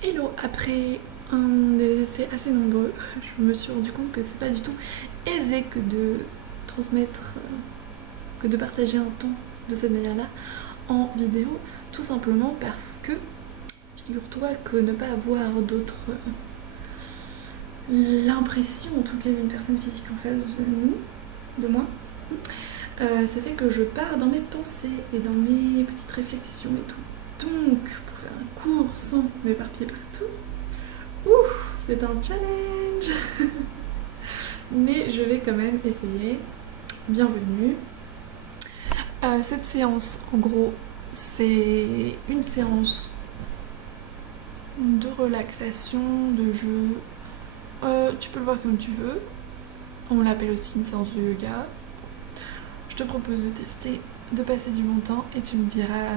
Hello, après des essais assez nombreux, je me suis rendu compte que c'est pas du tout aisé que de transmettre, que de partager un temps de cette manière-là en vidéo, tout simplement parce que figure-toi que ne pas avoir d'autres l'impression en tout cas d'une personne physique en face de moi, ça fait que je pars dans mes pensées et dans mes petites réflexions et tout. Donc, pour faire un cours sans m'éparpiller partout, c'est un challenge. Mais je vais quand même essayer. Bienvenue. Cette séance, en gros, c'est une séance de relaxation, de jeu. Tu peux le voir comme tu veux. On l'appelle aussi une séance de yoga. Je te propose de tester, de passer du bon temps et tu me diras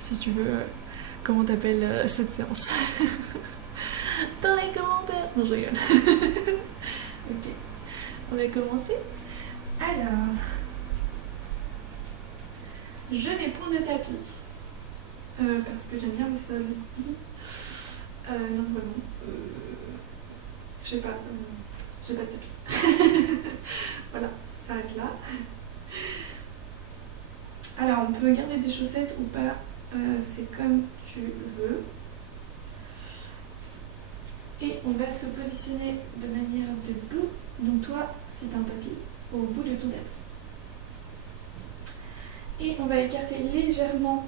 si tu veux comment t'appelles cette séance. Dans les commentaires. Non, je rigole. Ok, on va commencer. Alors, je n'ai point de tapis. Parce que j'aime bien le sol. Non, vraiment. J'ai pas de tapis. Voilà, ça s'arrête là. Alors, on peut garder des chaussettes ou pas, c'est comme tu veux. Et on va se positionner de manière debout. Donc toi, si t'as un tapis, au bout de ton tapis. Et on va écarter légèrement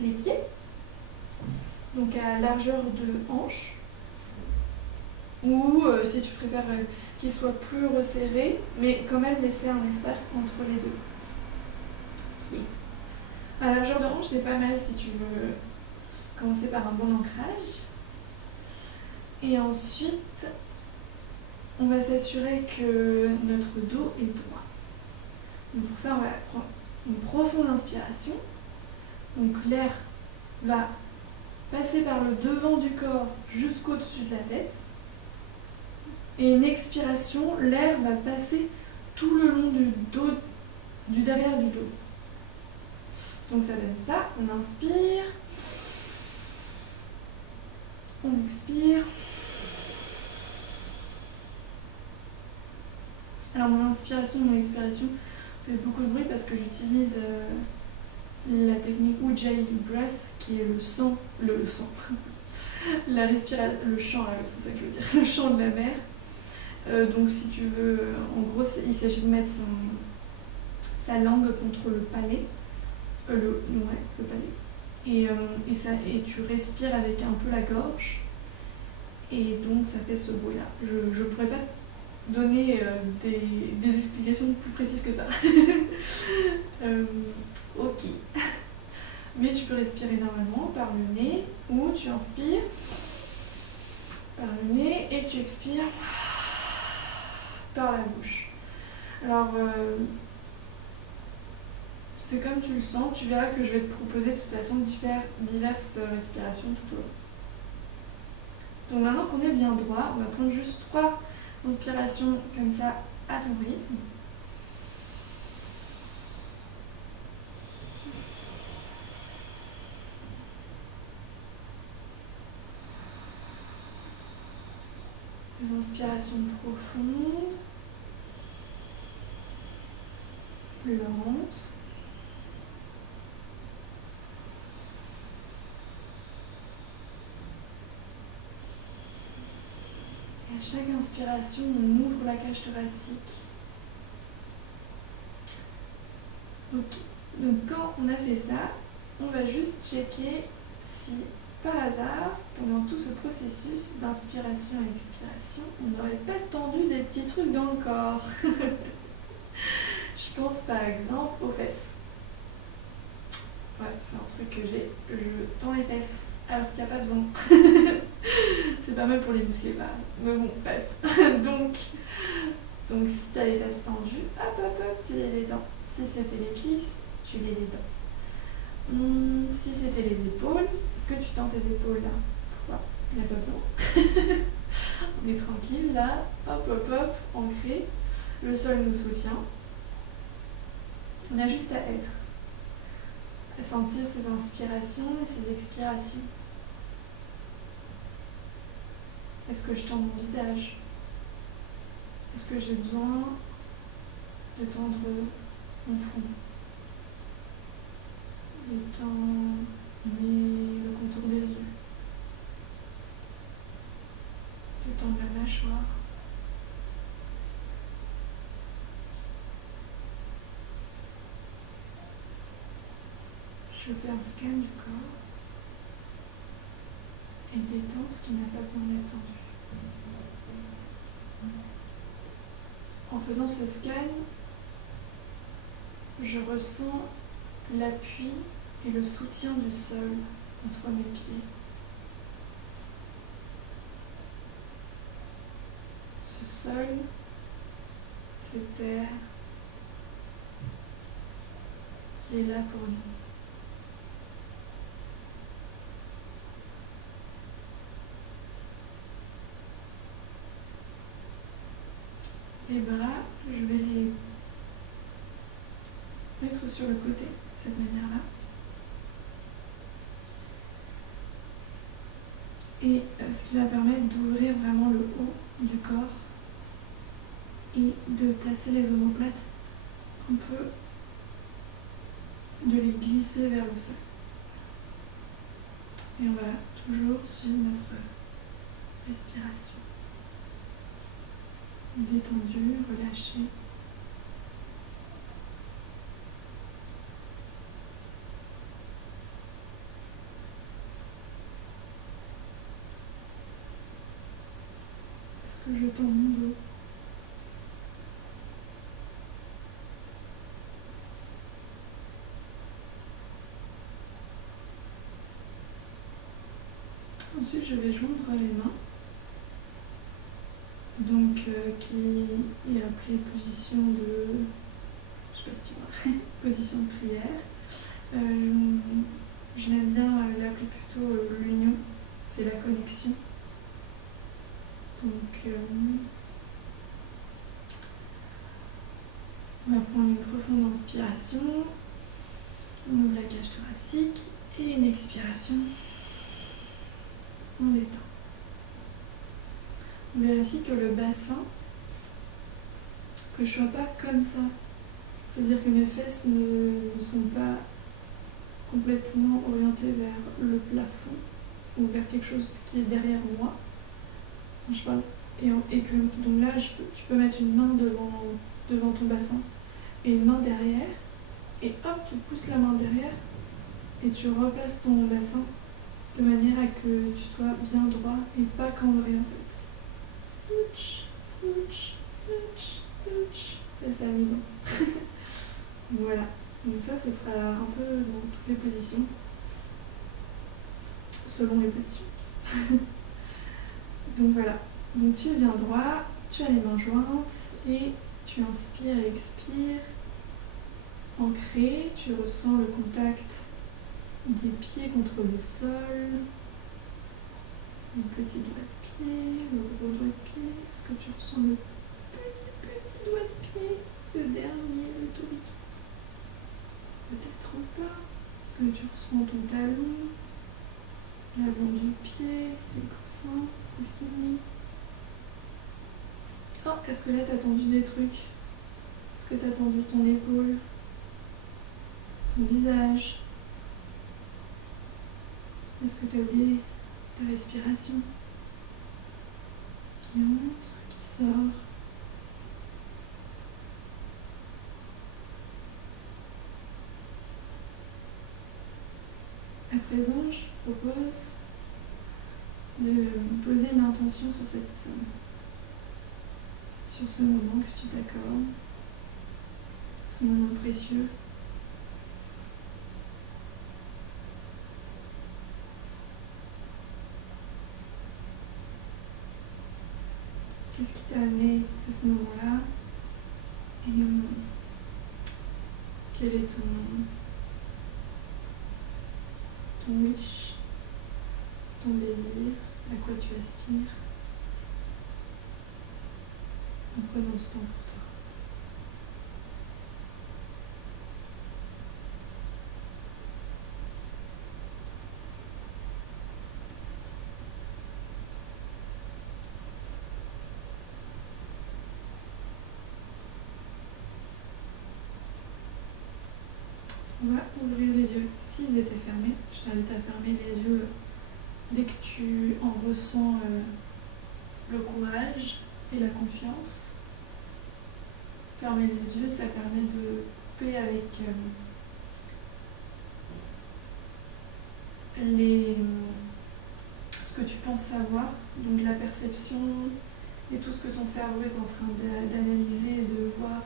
les pieds, donc à largeur de hanche, ou si tu préfères qu'ils soient plus resserrés, mais quand même laisser un espace entre les deux. Okay. À largeur de hanche, c'est pas mal si tu veux commencer par un bon ancrage. Et ensuite, on va s'assurer que notre dos est droit. Donc pour ça, on va prendre une profonde inspiration. Donc l'air va passer par le devant du corps jusqu'au-dessus de la tête. Et une expiration, l'air va passer tout le long du dos, du derrière du dos. Donc ça donne ça, on inspire, on expire. Alors mon inspiration, mon expiration fait beaucoup de bruit parce que j'utilise la technique Ujjayi Breath qui est le sang, la respiration, le chant, c'est ça que je veux dire, le chant de la mer. Donc si tu veux, en gros, il s'agit de mettre sa langue contre le palais, le palais, et tu respires avec un peu la gorge, et donc ça fait ce bruit-là. Je pourrais pas donner des explications plus précises que ça. Ok. Mais tu peux respirer normalement par le nez, ou tu inspires par le nez et tu expires par la bouche. Alors, c'est comme tu le sens, tu verras que je vais te proposer de toute façon diverses respirations tout au long. Donc maintenant qu'on est bien droit, on va prendre juste 3 inspirations comme ça à ton rythme. Des inspirations profondes, lentes. Et à chaque inspiration, on ouvre la cage thoracique. Ok. Donc quand on a fait ça, on va juste checker si par hasard, pendant tout ce processus d'inspiration et expiration, on n'aurait pas tendu des petits trucs dans le corps. Je pense par exemple aux fesses. Ouais, c'est un truc que j'ai. Je tends les fesses alors qu'il n'y a pas de vent. C'est pas mal pour les muscles pareil. Mais bon, bref. Donc si tu as les fesses tendues, hop, tu les détends. Si c'était les cuisses, tu les détends. Si c'était les épaules, est-ce que tu tends tes épaules là? Pourquoi? Il n'y a pas besoin. On est tranquille là, hop, ancré. Le sol nous soutient. On a juste à être. À sentir ses inspirations et ses expirations. Est-ce que je tends mon visage? Est-ce que j'ai besoin de tendre mon front? De tendre le contour des yeux? De tendre la mâchoire? Je fais un scan du corps et détends ce qui n'a pas besoin d'être tendu. En faisant ce scan, je ressens l'appui et le soutien du sol entre mes pieds. Ce sol, cette terre qui est là pour nous. Les bras, je vais les mettre sur le côté, de cette manière-là. Et ce qui va permettre d'ouvrir vraiment le haut du corps et de placer les omoplates un peu, de les glisser vers le sol. Et on va toujours suivre notre respiration. Détendu, relâché. Est-ce que je tends mon dos? Ensuite, je vais joindre les mains. Donc, qui est appelée position de... Je sais pas si tu vois. Position de prière. Je l'aime bien l'appeler plutôt l'union. C'est la connexion. Donc, on va prendre une profonde inspiration. On ouvre la cage thoracique. Et une expiration. On détend. On vérifie que le bassin, que je ne sois pas comme ça. C'est-à-dire que mes fesses ne sont pas complètement orientées vers le plafond ou vers quelque chose qui est derrière moi. Je parle. Et que, donc là, tu peux mettre une main devant ton bassin et une main derrière. Et hop, tu pousses la main derrière et tu replaces ton bassin de manière à que tu sois bien droit et pas cambré en fait. C'est assez amusant. Voilà. Donc ça, ce sera un peu dans toutes les positions. Selon les positions. Donc voilà. Donc tu es bien droit, tu as les mains jointes et tu inspires et expires. Ancré, tu ressens le contact des pieds contre le sol. Le petit doigt de pied, le gros doigt de pied. Est-ce que tu ressens le petit doigt de pied, le dernier, le taurique? Peut-être pas. Est-ce que tu ressens ton talon, l'avant du pied, les coussins, coussinets? Oh, est-ce que là t'as tendu des trucs? Est-ce que t'as tendu ton épaule, ton visage? Est-ce que t'as oublié ta respiration qui entre, qui sort? À présent, je propose de poser une intention sur ce moment que tu t'accordes, ce moment précieux. Qu'est-ce qui t'a amené à ce moment-là? Et quel est ton wish, ton désir, à quoi tu aspires, en prenant ce temps pour toi. On va ouvrir les yeux s'ils étaient fermés. Je t'invite à fermer les yeux dès que tu en ressens le courage et la confiance. Fermer les yeux, ça permet de couper avec ce que tu penses savoir, donc la perception et tout ce que ton cerveau est en train d'analyser, de voir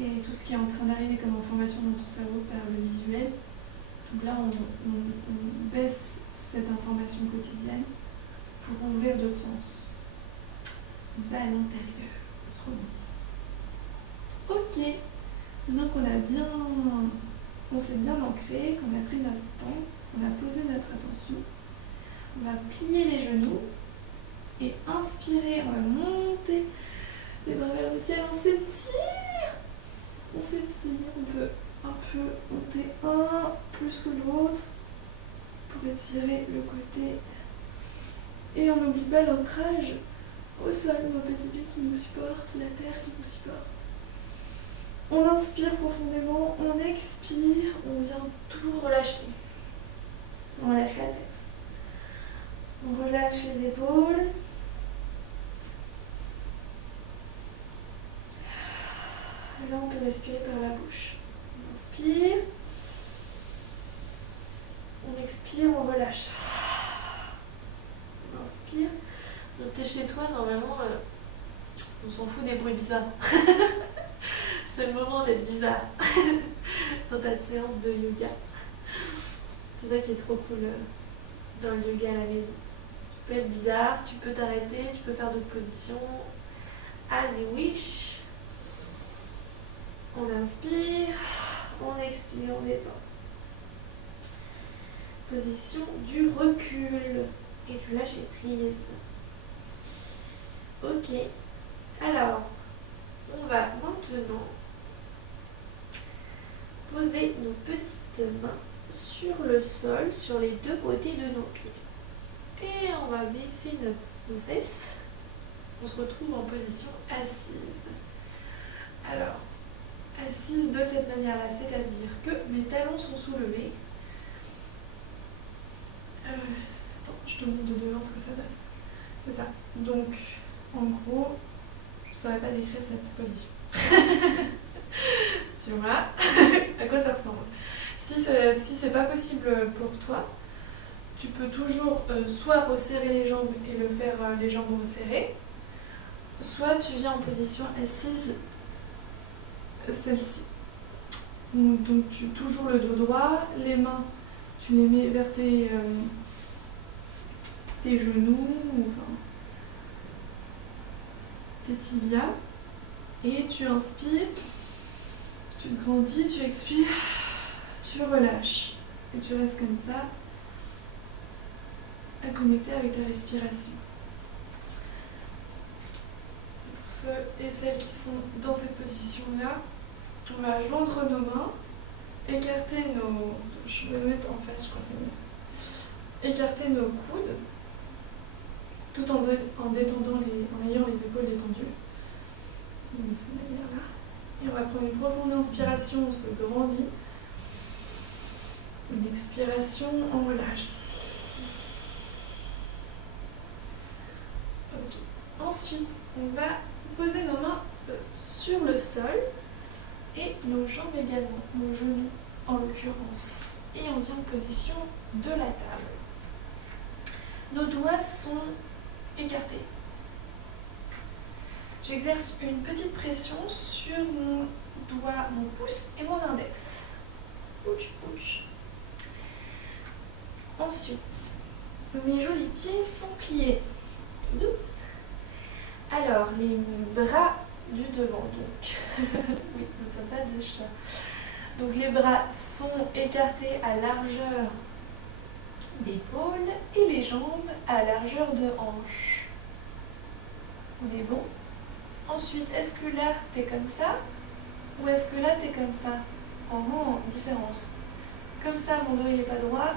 et tout ce qui est en train d'arriver comme information dans ton cerveau par le visuel. Donc là, on baisse cette information quotidienne pour ouvrir d'autres sens. Va à l'intérieur, autrement dit. Ok, maintenant qu'on s'est bien ancré, qu'on a pris notre temps, qu'on a posé notre attention, on va plier les genoux et inspirer, on va monter les bras vers le ciel, on s'étire, on peut un peu monter un plus que l'autre pour étirer le côté et on n'oublie pas l'ancrage au sol, nos petits pieds qui nous supportent, la terre qui nous supporte. On inspire profondément, on expire, on vient tout relâcher. On relâche la tête. On relâche les épaules. Là, on peut respirer par la bouche. On inspire. On expire, on relâche. On inspire. Quand t'es chez toi, normalement, on s'en fout des bruits bizarres. C'est le moment d'être bizarre dans ta séance de yoga. C'est ça qui est trop cool dans le yoga à la maison. Tu peux être bizarre, tu peux t'arrêter, tu peux faire d'autres positions. As you wish. On inspire, on expire, on détend. Position du recul et du lâcher prise. Ok, alors on va maintenant poser nos petites mains sur le sol, sur les deux côtés de nos pieds. Et on va baisser nos fesses. On se retrouve en position assise. Alors, assise de cette manière-là, c'est-à-dire que mes talons sont soulevés. Attends, je te montre de devant ce que ça donne. C'est ça. Donc, en gros, je ne saurais pas décrire cette position. Tu vois à quoi ça ressemble. Si c'est pas possible pour toi, tu peux toujours soit resserrer les jambes et le faire les jambes resserrées, soit tu viens en position assise, celle-ci. Donc toujours le dos droit, les mains, tu les mets vers tes genoux, enfin tes tibias, et tu inspires, tu te grandis, tu expires, tu relâches, et tu restes comme ça, à connecter avec ta respiration. Pour ceux et celles qui sont dans cette position-là, on va joindre nos mains, écarter nos... Je vais me mettre en face, je crois que c'est mieux. Écarter nos coudes, tout en détendant en ayant les épaules détendues. De cette manière-là. Et on va prendre une profonde inspiration, on se grandit. Une expiration, on relâche. Ok. Ensuite, on va poser nos mains sur le sol et nos jambes également, nos genoux en l'occurrence. Et on vient en position de la table. Nos doigts sont écartés. J'exerce une petite pression sur mon doigt, mon pouce et mon index. Pouch, pouch. Ensuite, mes jolis pieds sont pliés. Oups. Alors, les bras du devant, donc. Oui, nous ne sommes pas de chat. Donc, les bras sont écartés à largeur d'épaule et les jambes à largeur de hanche. On est bon? Ensuite, est-ce que là, t'es comme ça? Ou est-ce que là, t'es comme ça? En différence. Comme ça, mon dos, il n'est pas droit.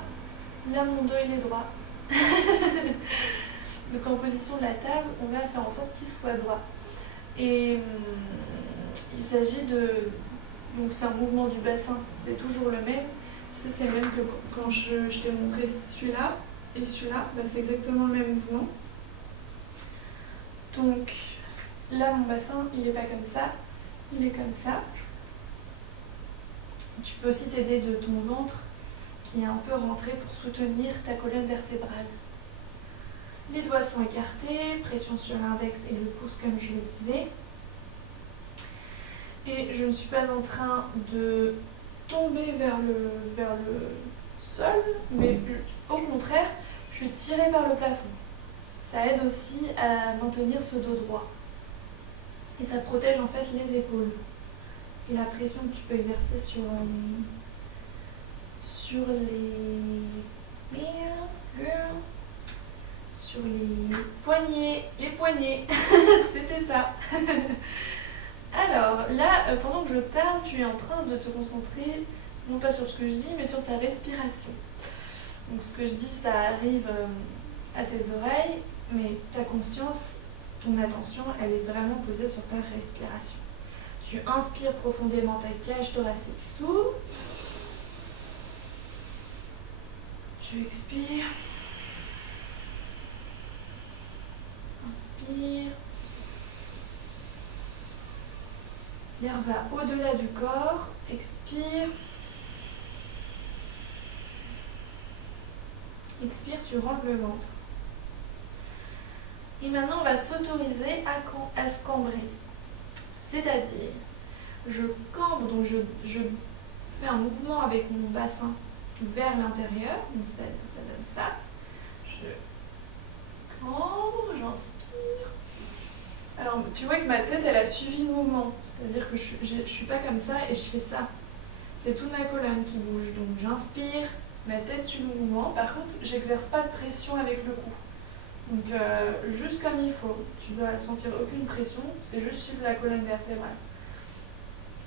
Là, mon dos, il est droit. Donc, en position de la table, on va faire en sorte qu'il soit droit. Et il s'agit de... Donc c'est un mouvement du bassin, c'est toujours le même. Tu sais, c'est le même que quand je t'ai montré celui-là et celui-là, bah, c'est exactement le même mouvement. Donc là, mon bassin, il n'est pas comme ça, il est comme ça. Tu peux aussi t'aider de ton ventre qui est un peu rentré pour soutenir ta colonne vertébrale. Les doigts sont écartés, pression sur l'index et le pouce comme je le disais. Et je ne suis pas en train de tomber vers le sol, mais au contraire, je suis tirée vers le plafond. Ça aide aussi à maintenir ce dos droit. Et ça protège en fait les épaules. Et la pression que tu peux exercer sur les poignets, c'était ça. Alors là, pendant que je parle, tu es en train de te concentrer, non pas sur ce que je dis, mais sur ta respiration. Donc ce que je dis, ça arrive à tes oreilles, mais ta conscience, ton attention, elle est vraiment posée sur ta respiration. Tu inspires profondément, ta cage thoracique s'ouvre. Tu expires. Inspire. L'air va au-delà du corps. Expire. Expire, tu rentres le ventre. Et maintenant, on va s'autoriser à se cambrer. C'est-à-dire, je cambre, donc je fais un mouvement avec mon bassin vers l'intérieur. Donc ça donne ça. Je cambre, j'inspire. Alors, tu vois que ma tête, elle a suivi le mouvement. C'est-à-dire que je suis pas comme ça et je fais ça. C'est toute ma colonne qui bouge. Donc j'inspire, ma tête suit le mouvement. Par contre, j'exerce pas de pression avec le cou. Donc juste comme il faut. Tu dois sentir aucune pression, c'est juste suivre la colonne vertébrale.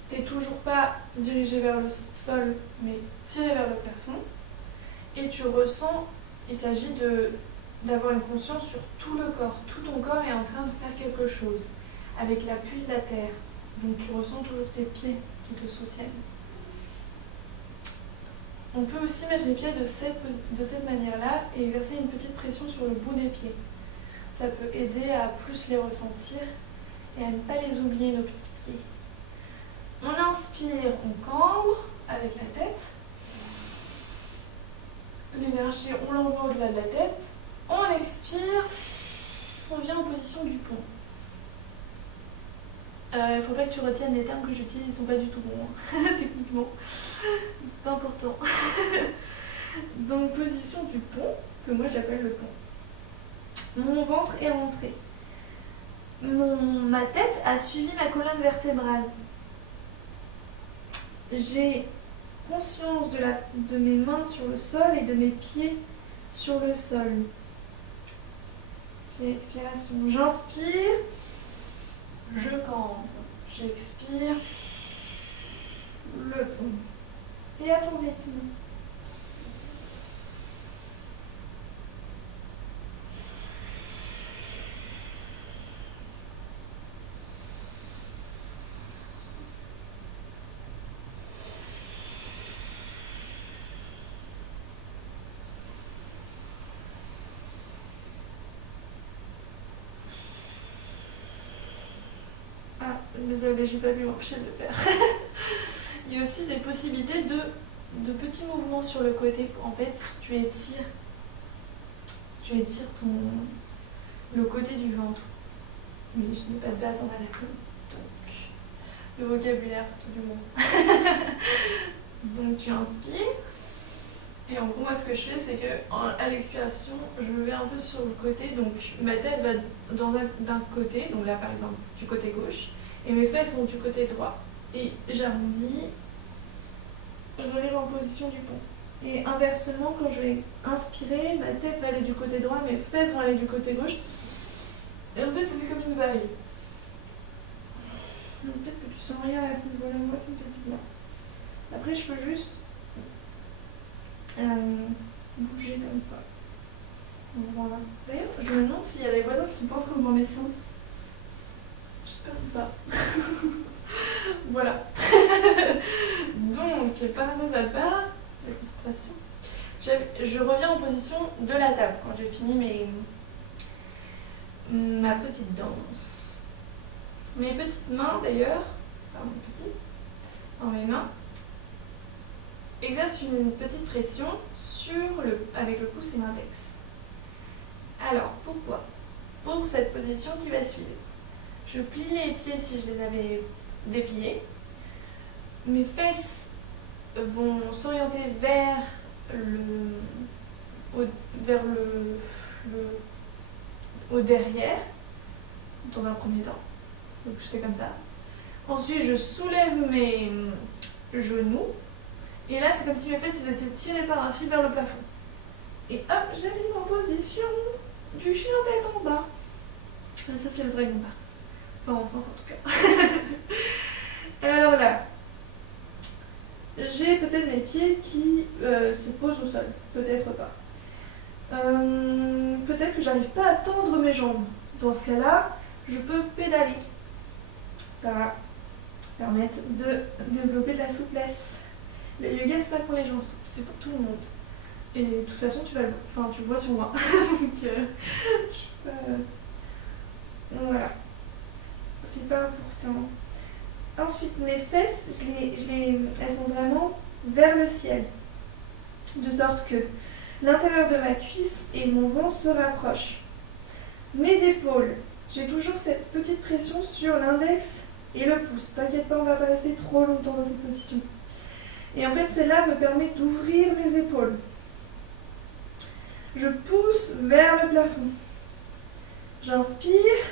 Tu n'es toujours pas dirigé vers le sol, mais tiré vers le plafond. Et tu ressens, il s'agit d'avoir une conscience sur tout le corps. Tout ton corps est en train de faire quelque chose, avec l'appui de la terre. Donc tu ressens toujours tes pieds qui te soutiennent. On peut aussi mettre les pieds de cette manière-là et exercer une petite pression sur le bout des pieds. Ça peut aider à plus les ressentir et à ne pas les oublier, nos petits pieds. On inspire, on cambre avec la tête. L'énergie, on l'envoie au-delà de la tête. On expire, on vient en position du pont. Il ne faut pas que tu retiennes les termes que j'utilise, ils ne sont pas du tout bons, techniquement. C'est pas important. Donc, position du pont, que moi j'appelle le pont. Mon ventre est rentré. Ma tête a suivi ma colonne vertébrale. J'ai conscience de mes mains sur le sol et de mes pieds sur le sol. C'est l'expiration. J'inspire, je cambre. J'expire, le pont. Et à ton rythme. Désolée, j'ai pas pu m'empêcher de le faire. Il y a aussi des possibilités de petits mouvements sur le côté. En fait, tu étires le côté du ventre. Mais je n'ai pas de base en anatomie, donc de vocabulaire tout du moins. Donc tu inspires. Et en gros, moi, ce que je fais, c'est qu'à l'expiration, je me vais un peu sur le côté. Donc ma tête va d'un côté, donc là par exemple du côté gauche. Et mes fesses sont du côté droit. Et j'arrondis, j'arrive en position du pont. Et inversement, quand je vais inspirer, ma tête va aller du côté droit, mes fesses vont aller du côté gauche. Et en fait, ça fait comme une vague. Peut-être que tu sens rien à ce niveau-là, moi ça me fait du bien. Après, je peux juste bouger comme ça. Voilà. D'ailleurs, je me demande s'il y a des voisins qui sont pas en train de voir mes seins. J'espère pas. Voilà. Donc, parenthèse à part, la concentration. Je reviens en position de la table quand j'ai fini ma petite danse. Mes petites mains d'ailleurs, dans mes mains, exercent une petite pression avec le pouce et l'index. Alors, pourquoi? Pour cette position qui va suivre. Je plie les pieds si je les avais dépliés. Mes fesses vont s'orienter vers au derrière, dans un premier temps. Donc je fais comme ça. Ensuite, je soulève mes genoux. Et là, c'est comme si mes fesses étaient tirées par un fil vers le plafond. Et hop, j'arrive en position du chien tête en bas. Ça, c'est le vrai combat. Pas en France, en tout cas. Alors là, j'ai peut-être mes pieds qui se posent au sol. Peut-être pas. Peut-être que j'arrive pas à tendre mes jambes. Dans ce cas-là, je peux pédaler. Ça va permettre de développer de la souplesse. Le yoga, c'est pas pour les gens souples, c'est pour tout le monde. Et de toute façon, tu le vois sur moi. Donc, voilà. C'est pas important. Ensuite, mes fesses, elles sont vraiment vers le ciel. De sorte que l'intérieur de ma cuisse et mon ventre se rapprochent. Mes épaules, j'ai toujours cette petite pression sur l'index et le pouce. T'inquiète pas, on va pas rester trop longtemps dans cette position. Et en fait, celle-là me permet d'ouvrir mes épaules. Je pousse vers le plafond. J'inspire.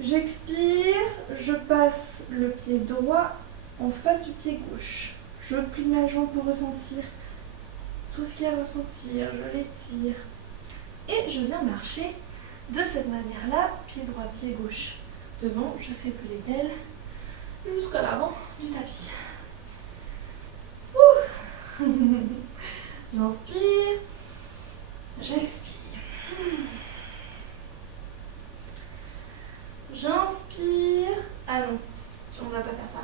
J'expire. Je passe le pied droit en face du pied gauche. Je plie ma jambe pour ressentir tout ce qu'il y a à ressentir. Je l'étire. Et je viens marcher de cette manière-là, pied droit, pied gauche. Devant, je sais plus lesquels, jusqu'à l'avant du tapis. J'inspire, j'expire. J'inspire. Ah non, on ne va pas faire ça.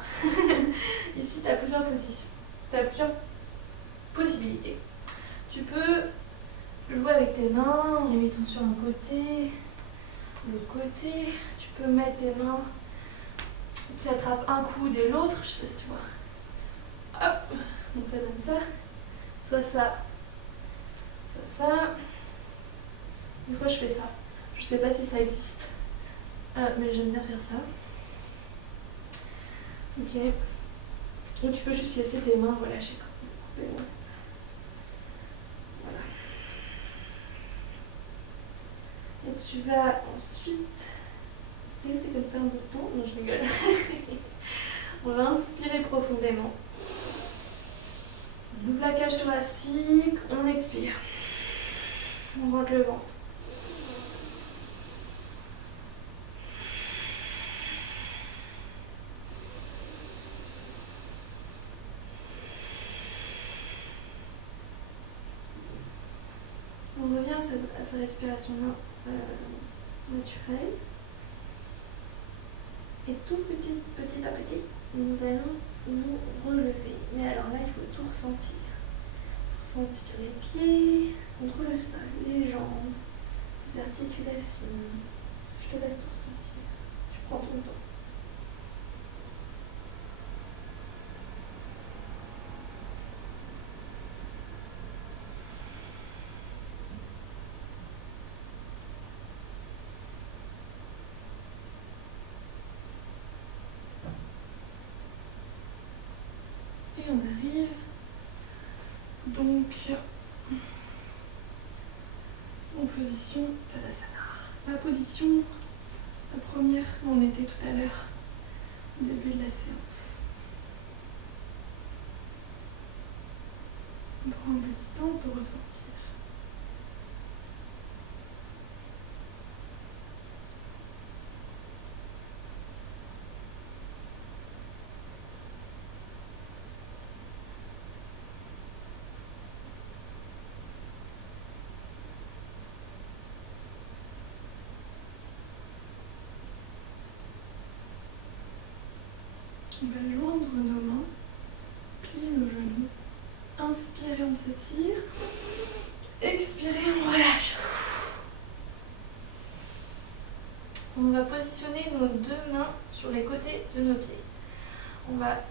Ici, tu as plusieurs positions. Tu as plusieurs possibilités. Tu peux jouer avec tes mains en les mettant sur un côté, l'autre côté. Tu peux mettre tes mains qui attrapent un coude et l'autre. Je sais pas si tu vois. Hop, donc ça donne ça. Soit ça, soit ça. Une fois je fais ça. Je sais pas si ça existe, mais j'aime bien faire ça. Ok. Ou tu peux juste laisser tes mains relâcher. Voilà. Et tu vas ensuite rester comme ça un bout de temps. Non, je rigole. On va inspirer profondément. On ouvre la cage thoracique, on expire. On rentre le ventre. On revient à sa respiration naturelle. Et tout petit à petit, nous allons nous relever. Mais alors là, il faut tout ressentir. Il faut sentir les pieds contre le sol, les jambes, les articulations. Je te laisse tout ressentir. Tu prends ton temps. Et on arrive donc en position Tadasana. La position, la première où on était tout à l'heure, au début de la séance. On prend un petit temps pour ressentir. On va joindre nos mains, plier nos genoux. Inspirez, on s'étire. Expirez, on relâche. On va positionner nos deux mains sur les côtés de nos pieds. On va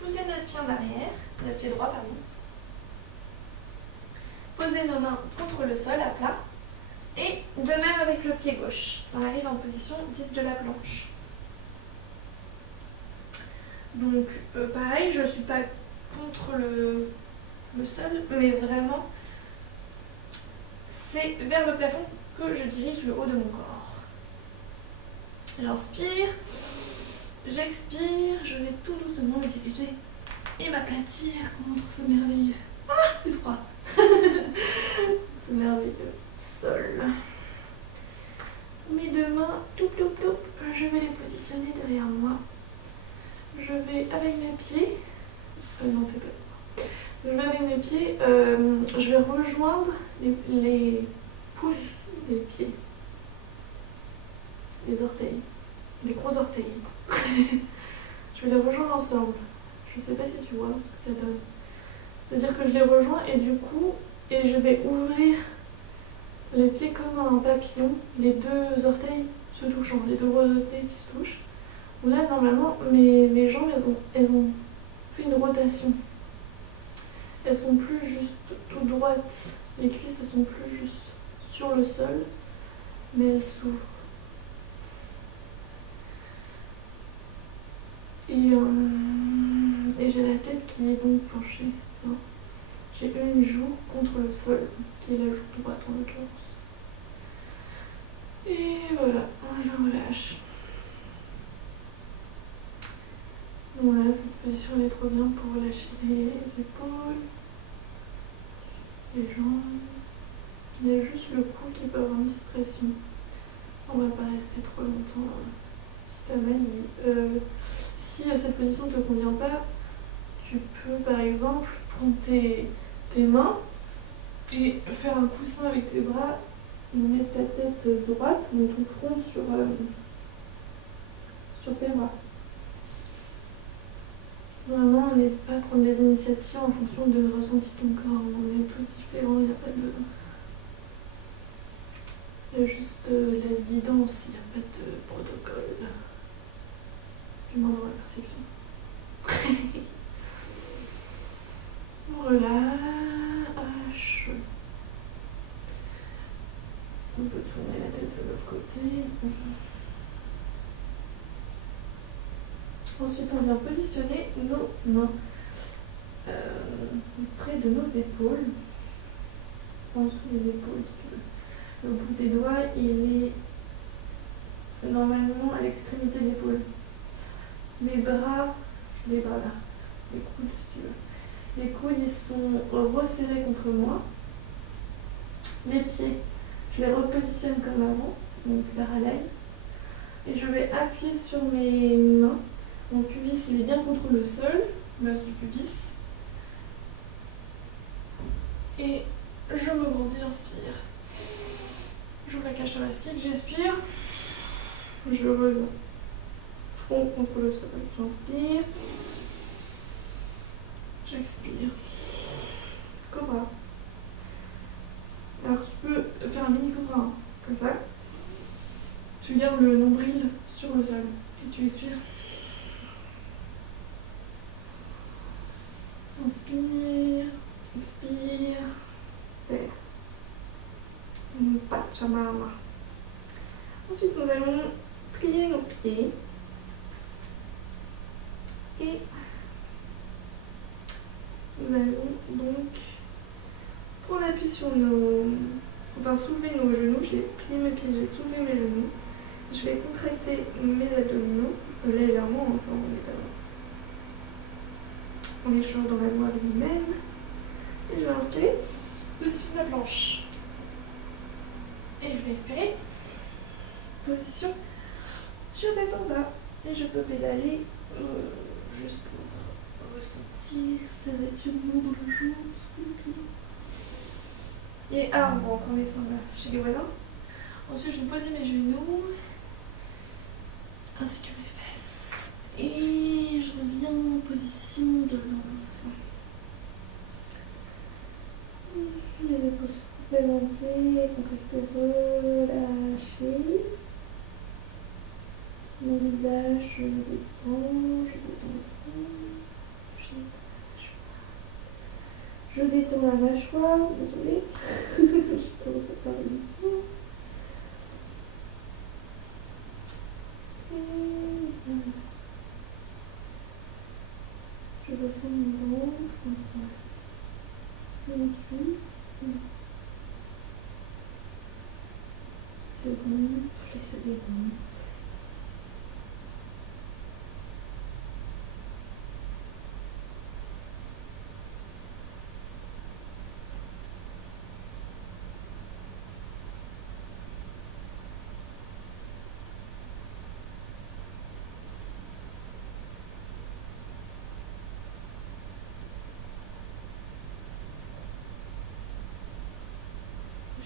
pousser notre pied en arrière, notre pied droit, pardon. Poser nos mains contre le sol à plat. Et de même avec le pied gauche. On arrive en position dite de la planche. Donc pareil, je ne suis pas contre le sol, mais vraiment, c'est vers le plafond que je dirige le haut de mon corps. J'inspire, j'expire, je vais tout doucement me diriger et m'aplatir contre ce merveilleux. Ah, c'est froid. Ce merveilleux sol. Mes deux mains, toup, toup, toup, je vais les positionner derrière moi. Je vais avec mes pieds, non, fais pas. Je vais avec mes pieds, je vais rejoindre les pouces des pieds, les orteils, les gros orteils. Je vais les rejoindre ensemble. Je sais pas si tu vois ce que ça donne. C'est-à-dire que je les rejoins et du coup, je vais ouvrir les pieds comme un papillon, les deux orteils se touchant, les deux gros orteils qui se touchent. Là, normalement, mes jambes, elles ont fait une rotation. Elles sont plus juste tout droites. Les cuisses, elles sont plus juste sur le sol, mais elles s'ouvrent. Et j'ai la tête qui est donc penchée. J'ai une joue contre le sol, qui est la joue droite en l'occurrence. Et voilà, je relâche. Voilà, cette position elle est trop bien pour relâcher les épaules, les jambes. Il y a juste le cou qui peut avoir une petite pression. On va pas rester trop longtemps si t'as mal. Si cette position ne te convient pas, tu peux par exemple prendre tes mains et faire un coussin avec tes bras, mettre ta tête droite, donc ton front sur tes bras. Vraiment, n'hésite pas à prendre des initiatives en fonction de ressenti de ton corps. On est tous différents, il n'y a pas de... Il y a juste la guidance, il n'y a pas de protocole. Du moins dans la perception. Relâche. On peut tourner la tête de l'autre côté. Ensuite, on vient positionner nos mains près de nos épaules, en dessous des épaules, si tu veux. Le bout des doigts, il est normalement à l'extrémité de l'épaule. Mes bras, les bras là, les coudes, si tu veux. Les coudes, ils sont resserrés contre moi. Les pieds, je les repositionne comme avant, donc parallèle. Et je vais appuyer sur mes mains. Mon pubis, il est bien contre le sol, l'os du pubis. Et je me grandis, j'inspire. J'ouvre la cage thoracique, j'expire. Je reviens. Front contre le sol, j'inspire. J'expire. Cobra. Alors tu peux faire un mini cobra, hein, comme ça. Tu gardes le nombril sur le sol et tu expires. Inspire, expire, terre. Pachamama. Ensuite, nous allons plier nos pieds et nous allons donc prendre appui sur soulever nos genoux. J'ai plié mes pieds, j'ai soulevé mes genoux. Je vais contracter mes abdominaux légèrement, enfin on est toujours dans la loi de lui-même. Et je vais inspirer, position de la planche. Et je vais expirer, position, je détends là. Et je peux pédaler juste pour ressentir ces étirements dans le jour. Et alors, on va encore descendre chez les voisins. Ensuite, je vais poser mes genoux ainsi que mes fesses. Et position de l'enfant. Les épaules supplémentées, contact relâché. Mon visage, je me détends, je détends la mâchoire, désolée, je commence à parler doucement. Je ressens mon ventre contre mes cuisses. Se gonfle et se dégonfle.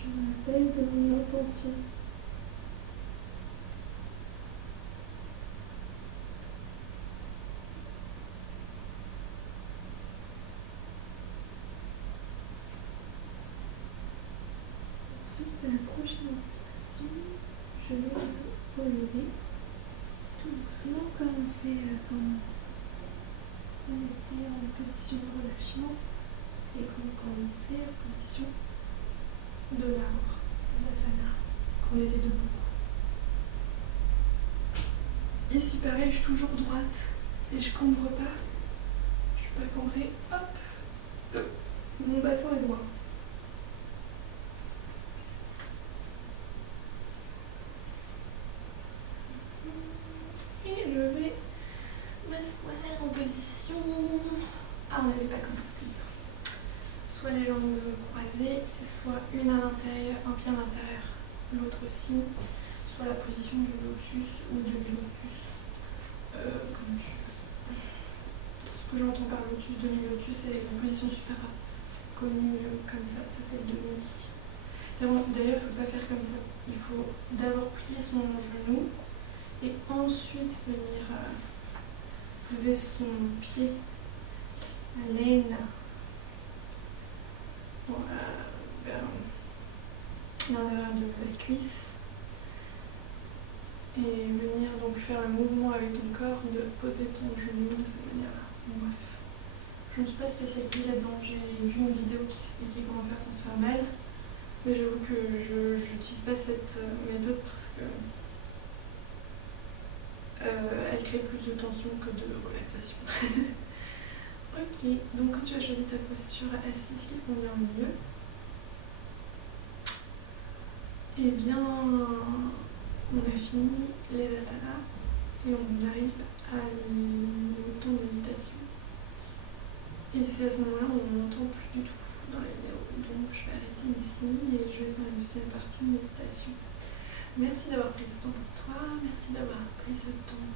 Je me rappelle de mon intention. Ensuite, à la prochaine inspiration, je vais me relever tout doucement comme on fait quand on était en position de relâchement et qu'on se grandissait en position de l'arbre, de l'asana, quand on était debout. Ici pareil, je suis toujours droite et je cambre pas. Je suis pas cambrée, hop, mon bassin est droit. Et je vais m'asseoir en position. Ah, on n'avait pas commencé comme ça. Soit les jambes croisées, soit une à l'intérieur, un pied à l'intérieur, l'autre aussi, soit la position du lotus ou de l'lotus, comme tu veux. Ce que j'entends par lotus, demi-lotus, c'est une position super connue comme ça c'est le demi. D'ailleurs, il ne faut pas faire comme ça. Il faut d'abord plier son genou et ensuite venir poser son pied à l'aine. Vers l'intérieur de la cuisse et venir donc faire le mouvement avec ton corps de poser ton genou de cette manière-là. Bref, je ne suis pas spécialisée là-dedans, j'ai vu une vidéo qui expliquait comment faire sans se faire mal, mais j'avoue que je n'utilise pas cette méthode parce que elle crée plus de tension que de relaxation. Ok, donc quand tu as choisi ta posture assise qui te convient le mieux, eh bien, on a fini les asanas et on arrive à le temps de méditation. Et c'est à ce moment-là où on n'entend plus du tout dans la vidéo. Donc je vais arrêter ici et je vais faire une deuxième partie de méditation. Merci d'avoir pris ce temps pour toi, merci d'avoir pris ce temps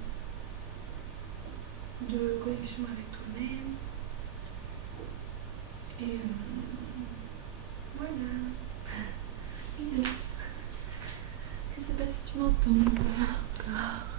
de connexion avec toi-même. Et voilà. Bisous. Je sais pas si tu m'entends encore.